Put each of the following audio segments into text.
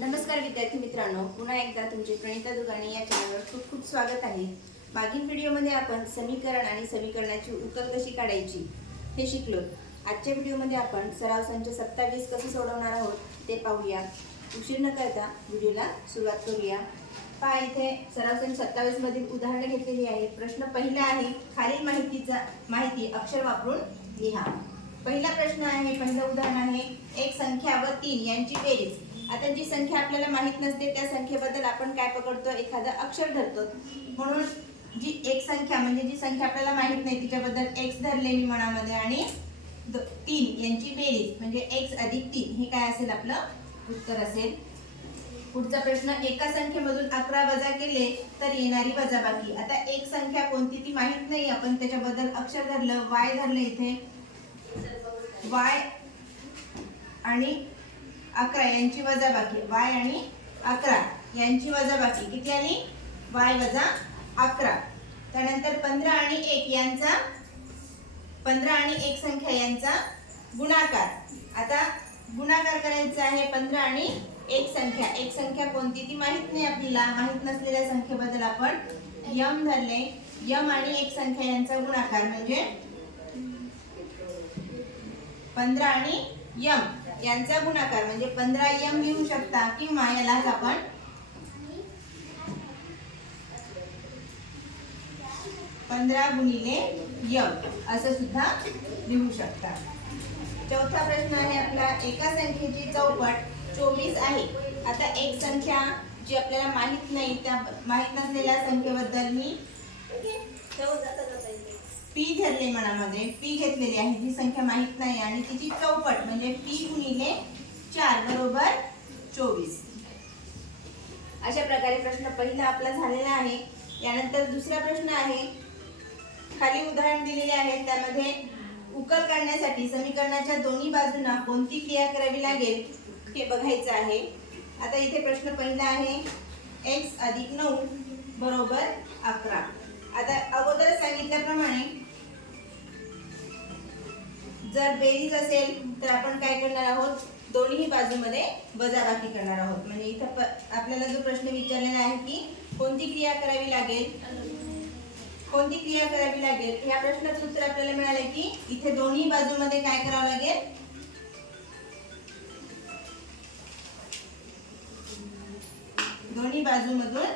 नमस्कार विद्यार्थी मित्रांनो पुन्हा एकदा तुमचे प्रणिता दुगाणी या चॅनलवर खूप खूप स्वागत आहे. मागील व्हिडिओमध्ये आपण समीकरण आणि समीकरणाची उकल कशी काढायची हे शिकलो. आजच्या व्हिडिओमध्ये आपण सराव संच सत्तावीस कसं सोडवणार आहोत ते पाहूया. उशीर न करता व्हिडिओला सुरुवात करूया. पहा इथे सराव संच सत्तावीसमधील उदाहरणं घेतलेली आहे प्रश्न पहिला आहे खालील माहितीचा माहिती अक्षर वापरून लिहा. पहिला प्रश्न आहे पहिलं उदाहरण आहे एक संख्या व तीन यांची बेरीज. आता जी संख्या आपल्याला माहीत नसते त्या संख्येबद्दल आपण काय पकडतो? एखादं अक्षर धरतो. म्हणून जी एक संख्या म्हणजे जी संख्या आपल्याला माहीत नाही तिच्याबद्दल एक्स धरलेली मनामध्ये आणि द- तीन यांची बेरीज म्हणजे एक्स अधिक तीन हे काय असेल आपलं? उत्तर असेल. पुढचा प्रश्न एका संख्येमधून अकरा वजा केले तर येणारी वजाबाकी आता एक संख्या कोणती ती माहीत नाही आपण त्याच्याबद्दल अक्षर धरलं वाय धरलं इथे. वाय आणि अकरा यांची वजाबाकी वाय आणि अकरा यांची वजाबाकी किती आली? वाय वजा अकरा. त्यानंतर पंधरा आणि एक यांचा पंधरा आणि एक संख्या यांचा गुणाकार. आता गुणाकार करायचा आहे पंधरा आणि एक संख्या. एक संख्या कोणती? ती माहीत नाही आपल्याला. माहीत नसलेल्या संख्येबद्दल आपण यम धरले. यम आणि एक संख्या यांचा गुणाकार म्हणजे पंधरा आणि यम. यांचा गुणाकार म्हणजे पंधरा यम लिहू शकता किंवा यालाच आपण? पंधरा गुणिले यम असं सुद्धा लिहू शकता. चौथा प्रश्न आहे आपला एका संख्येची चौपट चोवीस आहे. आता एक संख्या जी आपल्याला माहीत नाही त्या माहीत नसलेल्या संख्येबद्दल मी पी धरले मनामध्ये पी घेतलेली आहे. ही संख्या माहीत नाही आणि तिची चौपट म्हणजे पी गुणिले चार बरोबर चोवीस. अशा प्रकारे प्रश्न पहिला आपला झालेला आहे. यानंतर दुसरा प्रश्न आहे. खाली उदाहरण दिलेले आहे. त्यामध्ये उकल काढण्यासाठी समीकरणाच्या दोन्ही बाजूंना कोणती क्रिया करावी लागेल हे बघायचं आहे. आता इथे प्रश्न पहिला आहे. एक्स अधिक नऊ बरोबर अकरा. आता अगोदर सांगितल्याप्रमाणे जर बेरीज असेल तर आपण काय करणार आहोत? दोन्ही बाजूमध्ये वजाबाकी करणार आहोत. म्हणजे इथं आपल्याला जो प्रश्न विचारलेला आहे की कोणती क्रिया करावी लागेल? कोणती क्रिया करावी लागेल? या प्रश्नाचं उत्तर आपल्याला मिळाले की इथे दोन्ही बाजूमध्ये काय करावं लागेल? दोन्ही बाजूमधून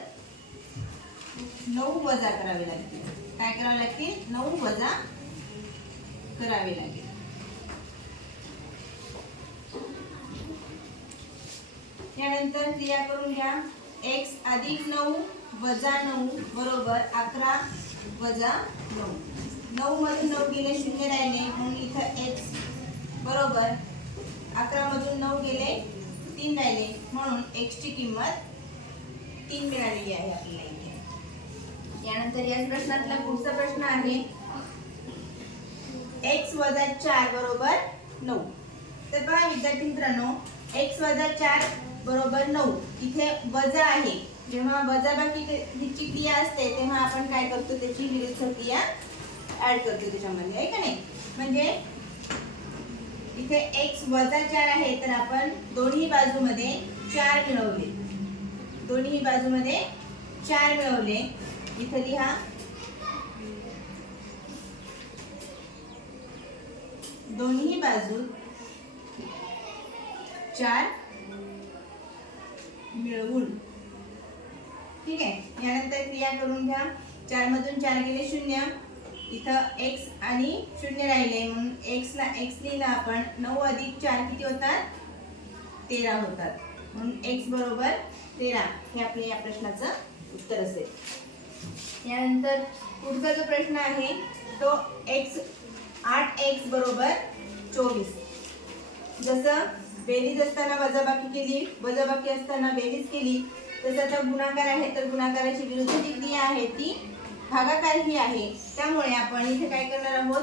नऊ वजा करावे लागतील. काय करावे लागतील? नऊ वजा करावे लागेल. त्यानंतर क्रिया करून घ्या. एक्स अधिक नऊ वजा नऊ बरोबर अकरा वजा नऊ. नऊ मधून नऊ गेले शून्य राहिले. म्हणून इथं एक्स बरोबर अकरा मधून नऊ गेले तीन राहिले. म्हणून एक्सची किंमत तीन मिळालेली आहे आपल्याला इथे. यानंतर याच प्रश्नातला पुढचा प्रश्न आहे. एक्स वजा चार बरोबर नऊ. तर पहा विद्यार्थी मित्रांनो एक्स वजा चार बरोबर नऊ. इथे वजा आहे. जेव्हा वजाबाकी हिची क्रिया असते तेव्हा आपण काय करतो त्याची विरुद्ध क्रिया ऍड करतो त्याच्यामध्ये. आहे का नाही? म्हणजे इथे एक्स वजा चार आहे तर आपण दोन्ही बाजूमध्ये चार मिळवले. दोन्ही बाजूमध्ये चार मिळवले. इथे लिहा. दोन्ही बाजू चार मिळवून. ठीक आहे. यानंतर क्रिया करून घ्या. चार मधून चार गेले शून्य. इथं एक्स आणि शून्य राहिले म्हणून एक्सला एक्स लिहिला आपण. नऊ अधिक चार किती होतात? तेरा होतात. म्हणून एक्स बरोबर तेरा हे आपल्या या प्रश्नाचं उत्तर असेल. यानंतर पुढचा जो प्रश्न आहे तो एक्स आठ एक्स बरोबर चोवीस. जसं बेरीज असताना वजाबाकी केली वजाबाकी असताना बेरीज केली तसं आता गुणाकार आहे तर गुणाकाराची विरुद्ध जी आहे ती भागाकार ही आहे. त्यामुळे आपण इथे काय करणार आहोत?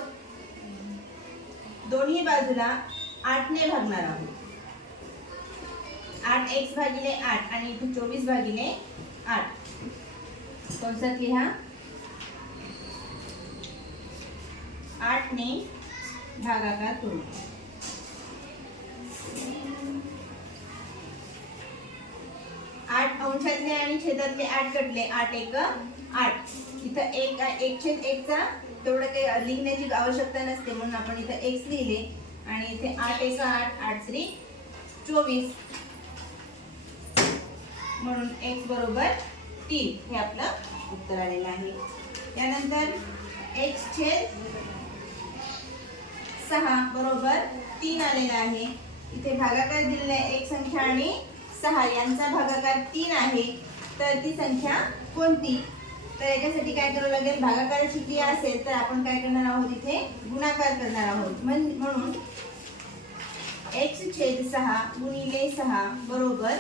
दोन्ही बाजूला आठने भागणार आहोत. आठ एक्स भागिले आठ आणि इथे चोवीस भागिले आठ. कंसात लिहा? आठने भागाकार करू. अंशातले आणि छेदातले आठ कटले आठ एक आठ. इथं एक एक छेद एकचा तेवढं काही लिहिण्याची आवश्यकता नसते म्हणून आपण इथं एक्स लिहिले. आणि इथे आठ एक आठ आठ श्री चोवीस. म्हणून एक्स बरोबर तीन हे आपलं उत्तर आलेलं आहे. यानंतर एक्स छेद सहा बरोबर तीन आलेला आहे. इथे भागाकार दिलेला आहे एक संख्या आणि सहा यांचा भागाकार तीन आहे. तर ती संख्या कोणती? तर याच्यासाठी काय करावं लागेल? भागाकार किती असेल तर आपण काय करणार आहोत इथे? गुणाकार करणार आहोत. म्हणून एक्स छेद सहा गुणिले सहा बरोबर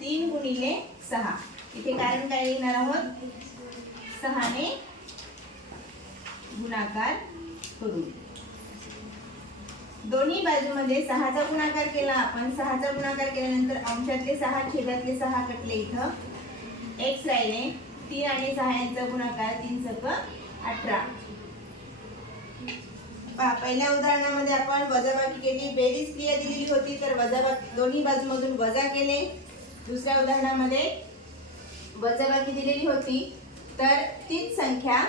तीन गुणिले सहा. इथे कारण काय लिहिणार आहोत? सहाने गुणाकार करू. दोन्ही बाजूमध्ये सहाचा गुणाकार केला आपण सहाचा गुणाकार केल्यानंतर अंशातले सहा छेदातले सहा कटले इथं. एक्स राहिले तीन आणि सहा यांचा गुणाकार तीन सक अठरा. पहिल्या उदाहरणामध्ये आपण वजाबाकी केली बेरीज क्रिया दिलेली होती तर वजाबाकी दोन्ही बाजूमधून वजा केले. दुसऱ्या उदाहरणामध्ये वजाबाकी दिलेली होती तर तीच संख्या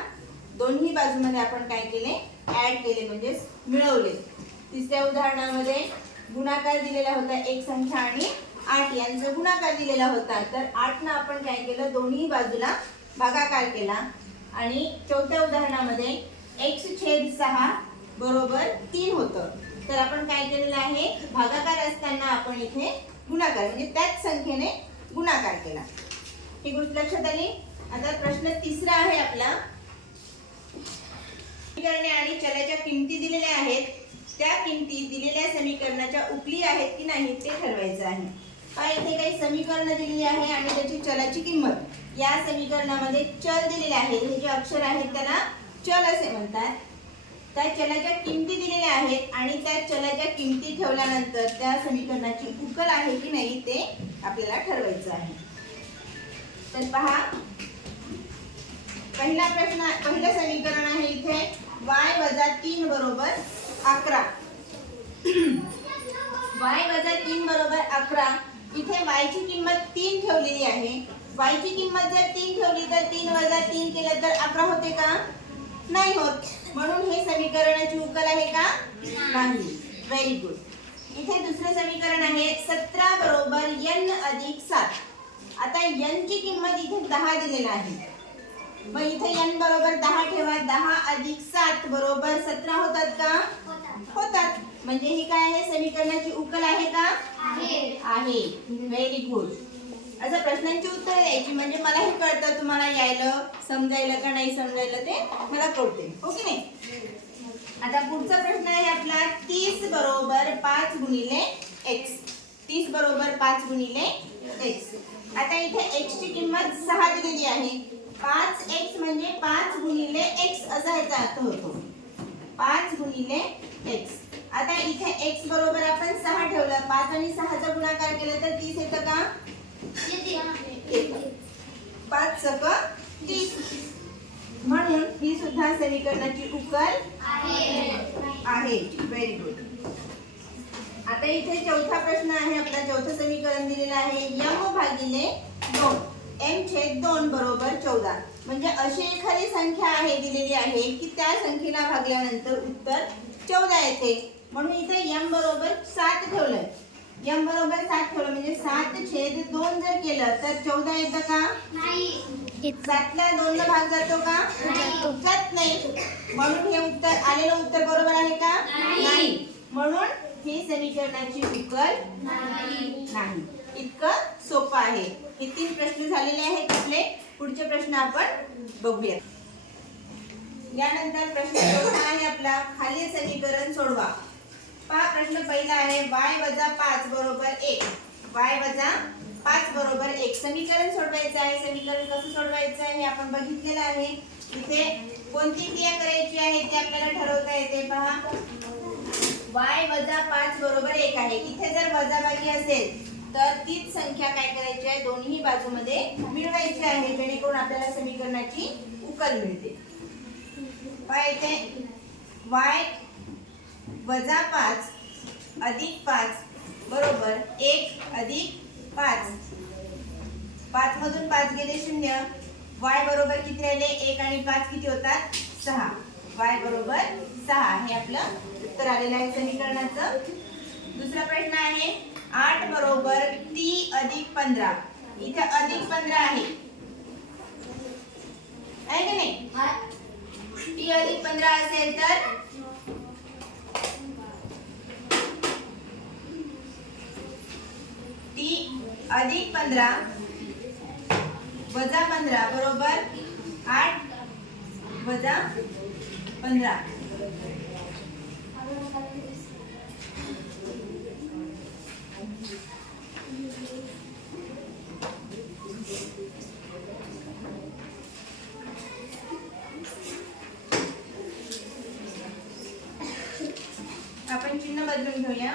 दोन्ही बाजूमध्ये आपण काय केले? ऍड केले म्हणजे मिळवले. तिसऱ्या उदाहरणामध्ये गुणाकार दिलेला होता एक संख्या आणि आठ. यांचा गुणाकार दिलेला होता तर आठनं आपण काय केलं? दोन्ही बाजूला भागाकार केला. आणि चौथ्या उदाहरणामध्ये एक्स छेद सहा बरोबर तीन होतं. तर आपण काय केलेलं आहे? भागाकार असताना आपण इथे गुणाकार म्हणजे त्याच संख्येने गुणाकार केला. ही गोष्ट लक्षात आली? आता प्रश्न तिसरा आहे आपला. आणि चलाच्या किमती दिलेल्या आहेत. त्या किमती दिलेल्या समीकरणाच्या उकली आहेत की नाही ते ठरवायचं आहे. पहा इथे काही समीकरण दिलेली आहे आणि त्याची चलाची किंमत. या समीकरणामध्ये चल दिलेले आहे. हे जे अक्षर आहेत त्याला चल असे म्हणतात. त्या चलाच्या किमती दिलेल्या आहेत आणि त्या चलाच्या किमती ठेवल्यानंतर त्या समीकरणाची उकल आहे की नाही ते आपल्याला ठरवायचं आहे. तर पहा पहिला प्रश्न पहिलं समीकरण आहे इथे. वाय वजा तीन बरोबर अकरा. वाय वजा तीन बरोबर अकरा. इथे वायची किंमत तीन ठेवलेली आहे. वायची किंमत जर तीन ठेवली तर तीन वजा तीन केलं तर अकरा होते का? नाही होत. म्हणून हे समीकरणाची उकल आहे का? नाही. व्हेरी गुड इथे दुसरं समीकरण आहे सतरा बरोबर यन अधिक सात. आता n ची किंमत इथे दहा दिलेला आहे. मग इथे n बरोबर दहा ठेवा. दहा अधिक सात बरोबर सतरा होतात का? होतात. म्हणजे ही काय आहे? समीकरणाची उकल आहे का? आहे. व्हेरी गुड असं प्रश्नांची उत्तर द्यायची. म्हणजे मलाही कळतं तुम्हाला यायला समजायला का नाही समजायला ते. मला कळते हो की नाही? आता पुढचा प्रश्न आहे आपला. तीस बरोबर पाच गुणिले एक्स तीस बरोबर पाच गुणिले एक्स आता इथे एक्स ची किंमत सहा दिलेली आहे. पाच एक्स म्हणजे पाच गुणिले एक्स असा याचा अर्थ होतो. पाच गुणिले एक्स आता इथे एक्स बरोबर आपण सहा ठेवलं. पाच आणि सहाचा गुणाकार केला तर तीस येतं का? पाच सक तीस. म्हणून ही सुद्धा समीकरणाची उकल आहे. व्हेरी गुड आता इथे चौथा प्रश्न आहे. आपला चौथं समीकरण दिलेलं आहे. यम भागिले दोन. एम छेद दोन बरोबर चौदा. म्हणजे अशी एखादी संख्या आहे दिलेली आहे की त्या संख्येला भागल्यानंतर उत्तर चौदा येते. म्हणून इथे यम बरोबर सात ठेवलंय. यम बरोबर सात ठेवलं म्हणजे सात छेद दोन जर केलं तर चौदा येतं का? सातला दोन भाग जातो का? जात नाही. म्हणून हे उत्तर आलेलं उत्तर बरोबर आहे का? नाही. म्हणून हे समीकरणाची उकल नाही. इतकं सोपं आहे. हे तीन प्रश्न झालेले आहेत आपले. पुढचे प्रश्न आपण बघूया. यानंतर प्रश्न चौथा आहे आपला. खालील समीकरण सोडवा. पहा प्रश्न पहिला आहे वाय वजा पाच बरोबर एक. वाय वजा पाच बरोबर एक. समीकरण सोडवायचं आहे. समीकरण कसं सोडवायचं आहे हे आपण बघितलेलं आहे. इथे कोणती क्रिया करायची आहे ते आपल्याला ठरवता येते. पहा. वाय वजा पाच बरोबर एक आहे. इथे जर वजाबाकी असेल तर तीच संख्या काय करायची आहे? दोन्ही बाजूमध्ये मिळवायची आहे जेणेकरून आपल्याला समीकरणाची उकल मिळते. काय येते. वाय वजा पाच अधिक पाच बरोबर एक अधिक पाच. पाच मधून पाच गेले शून्य. वाय बरोबर किती राहिले? एक आणि पाच किती होतात? सहा. वाय बरोबर सहा. हे आपलं उत्तर आलेलं आहे समीकरणाचं. दुसरा प्रश्न आहे आठ बरोबर ती अधिक पंधरा. इथे अधिक पंधरा आहे. आहे की नाही? ती अधिक पंधरा असेल तर? ती अधिक पंधरा वजा पंधरा बरोबर? आठ वजा पंधरा आपण चिन्ह बदलून घेऊया.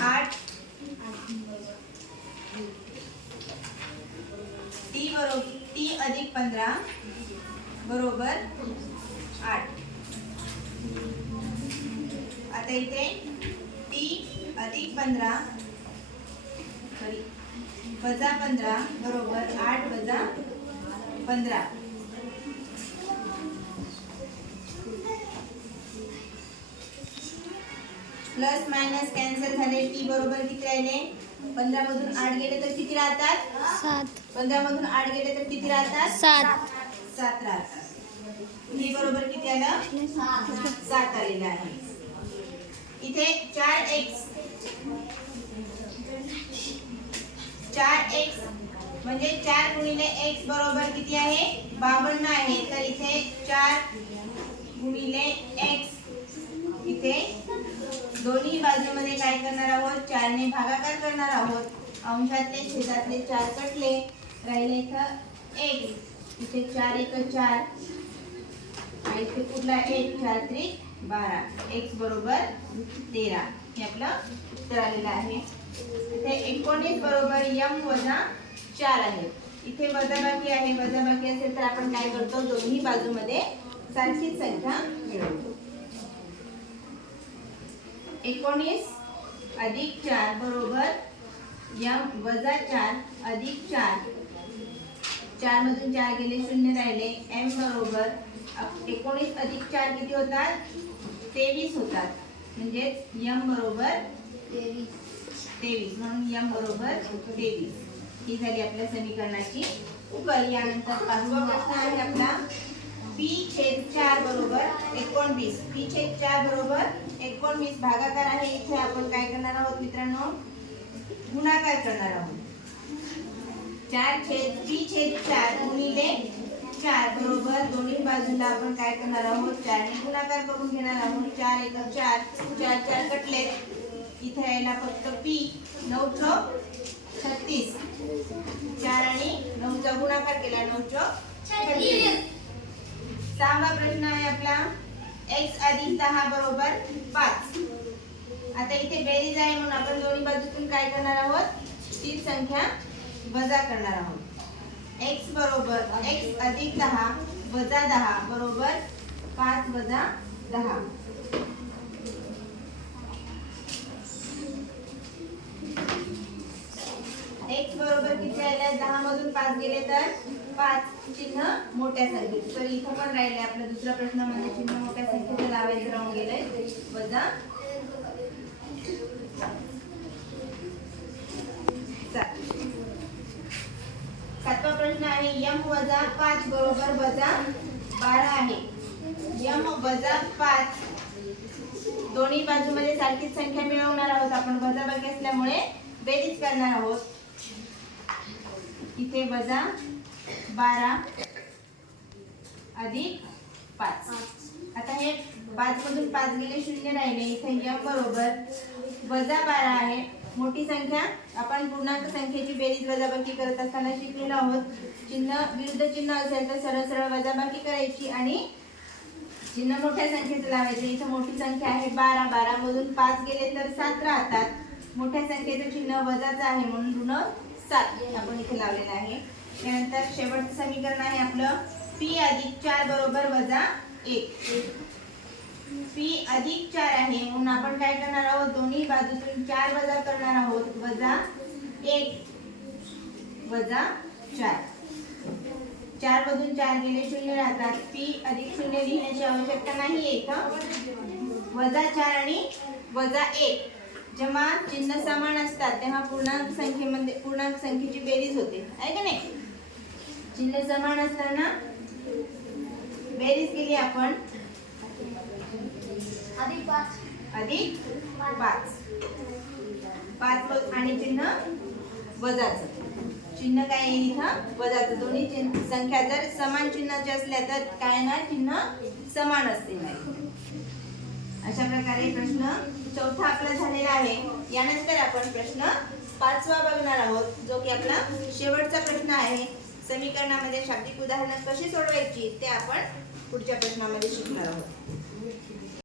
आठ. टी बरोबर टी अधिक पंधरा. बरोबर. आठ. आता इथे टी अधिक पंधरा. सॉरी वजा पंधरा बरोबर. आठ वजा पंधरा. प्लस मायनस कॅन्सल झाले टी बरोबर किती राहिले? पंधरा मधून आठ गेले तर किती राहतात? सात. पंधरा मधून आठ गेले तर किती राहतात? सात. सात राहतात. टी बरोबर किती आलं? सात आलेलं आहे. इथे चार एक्स चार एक्स म्हणजे चार गुणिले एक्स बरोबर किती आहे? बावन्न आहे. तर इथे चार गुणिले एक्स इथे दोन्ही बाजूमध्ये काय करणार आहोत? चारने भागाकार करणार आहोत. अंशातले छेदातले चार कटले. राहिले इथं एक. इथे चार एक चार. आणि इथे कुठला? एक चार त्रिक बारा. एक्स बरोबर तेरा. हे आपलं उत्तर आलेलं आहे. इथे एकोणीस बरोबर यम वजा चार आहे. इथे वजाबाकी आहे. वजाबाकी असेल तर आपण काय करतो? दोन्ही बाजूमध्ये सारखीच संख्या मिळवतो. एकोणीस अधिक चार बरोबर यम वजा चार अधिक चार. चार मधून चार गेले शून्य राहिले. एम बरोबर एकोणीस अधिक चार किती होतात? तेवीस होतात. म्हणजेच यम बरोबर तेवीस. म्हणून यम बरोबर तेवीस. ही झाली आपल्या समीकरणाची उकल. यानंतर पाचवा प्रश्न आहे आपला. पी छेद चार बरोबर एकोणवीस. पी छेद चार बरोबर एकोणवीस. भागाकार आहे इथे आपण काय करणार आहोत मित्रांनो? गुणाकार करणार आहोत. चार छेद पी छेद चार गुणिले चार बरोबर दोन्ही बाजूला आपण काय करणार आहोत? चारने गुणाकार करून घेणार आहोत. चार एक चार चार चार कटले. इथे यायला फक्त पी. नऊ चौक छत्तीस. चार आणि नऊचा गुणाकार केला. नऊ चौक छत्तीस. सहावा प्रश्न आहे आपला. एक्स अधिक दहा बरोबर पाच. आता इथे बेरीज आहे म्हणून आपण दोन्ही बाजूतून काय करणार आहोत? ती संख्या वजा करणार आहोत. एक्स बरोबर एक्स अधिक दहा वजा दहा बरोबर पाच वजा दहा. एक्स बरोबर किती राहिले दहा मधून पाच गेले तर पाच चिन्ह मोठ्या संख्येत तर इथं पण राहिले आपला दुसरा प्रश्न म्हणजे चिन्ह मोठ्या संख्येचं लावायचं राहून गेलंय. वजा. सातवा प्रश्न आहे यम वजा पाच बरोबर वजा बारा आहे. यम वजा पाच. दोन्ही बाजूमध्ये सारखीच संख्या मिळवणार आहोत आपण. वजाबाकी असल्यामुळे बेरीज करणार आहोत. इथे वजा बारा अधिक पाच. आता हे पाच मधून पाच गेले शून्य राहिले. इथे यम बरोबर वजा बारा आहे. मोठी संख्या आपण पूर्णांक संख्येची बेरीज वजाबाकी करत असताना शिकलेलो आहोत. चिन्ह विरुद्ध चिन्ह असेल तर सरळ सरळ वजाबाकी करायची आणि चिन्ह मोठ्या संख्येचं लावायचं. इथं मोठी संख्या आहे बारा. बारा मधून पाच गेले तर सात राहतात. मोठ्या संख्येचं चिन्ह वजाचं आहे म्हणून ऋण सात आपण इथे लावलेलं आहे. त्यानंतर शेवटचं समीकरण आहे आपलं पी अधिक चार बरोबर वजा एक. पी अधिक चार आहे म्हणून आपण काय करणार आहोत? दोन्ही बाजूतून चार वजा करणार आहोत. वजा एक. वजा चार. चार मधून चार गेले शून्य. राहतात पी अधिक शून्य लिहिण्याची आवश्यकता नाही एक वजा चार आणि वजा एक. जेव्हा चिन्ह समान असतात तेव्हा पूर्णांक संख्येमध्ये पूर्णांक संख्येची बेरीज होते. आहे का नाही? चिन्ह समान असताना बेरीज केली आपण. अधिक पाच. अधिक पाच. पाच आणि चिन्ह वजाचं. चिन्ह काय येईल इथं? वजाचं. दोन्ही चिन्ह संख्या जर समान चिन्हाची असल्या तर काय ना चिन्ह समान असते नाही अशा प्रकारे प्रश्न चौथा आपला झालेला आहे. यानंतर आपण प्रश्न पाचवा बघणार आहोत जो की आपला शेवटचा प्रश्न आहे. समीकरणामध्ये शाब्दिक उदाहरणं कशी सोडवायची ते आपण पुढच्या प्रश्नामध्ये शिकणार आहोत.